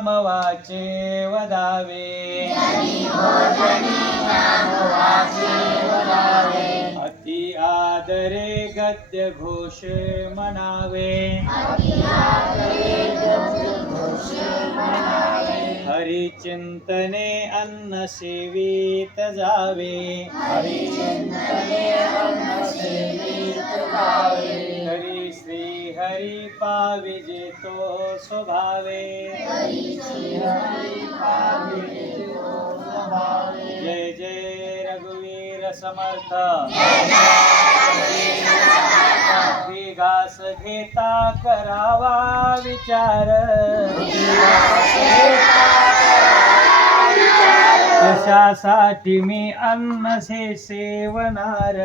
नाम वाचे वदावे. अति आदरे गद्य घोष मनावे. हरिचिंतने अन्न सेवित जावे. हरी घरी हरी पाविजे स्वभावे। जय जय रघुवीर समर्थ। घास घेता करावा विचार। कशासाठी मी अन्न से सेवनार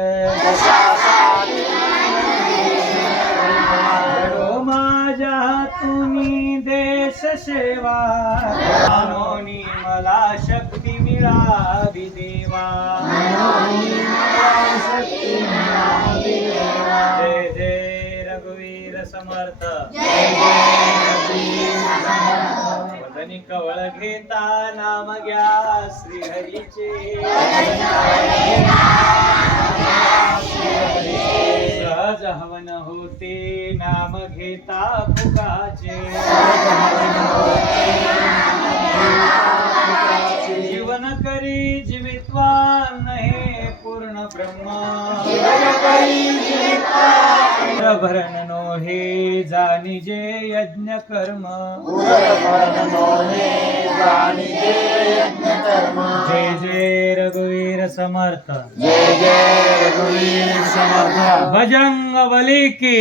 सेवा. मनोनी मला शक्ती मिळावी देवा. जय जय रघुवीर समर्थ. वदनी कवळ घेता नाम घ्या श्री हरीचे. सहज हवन होते नाम घेता फुकाचे ब्रह्म भरण नो हे जाणीजे यज्ञ कर्म जय जय रघुवीर समर्थ. जय जय रघुवीर समर्थ. बजरंग बली की.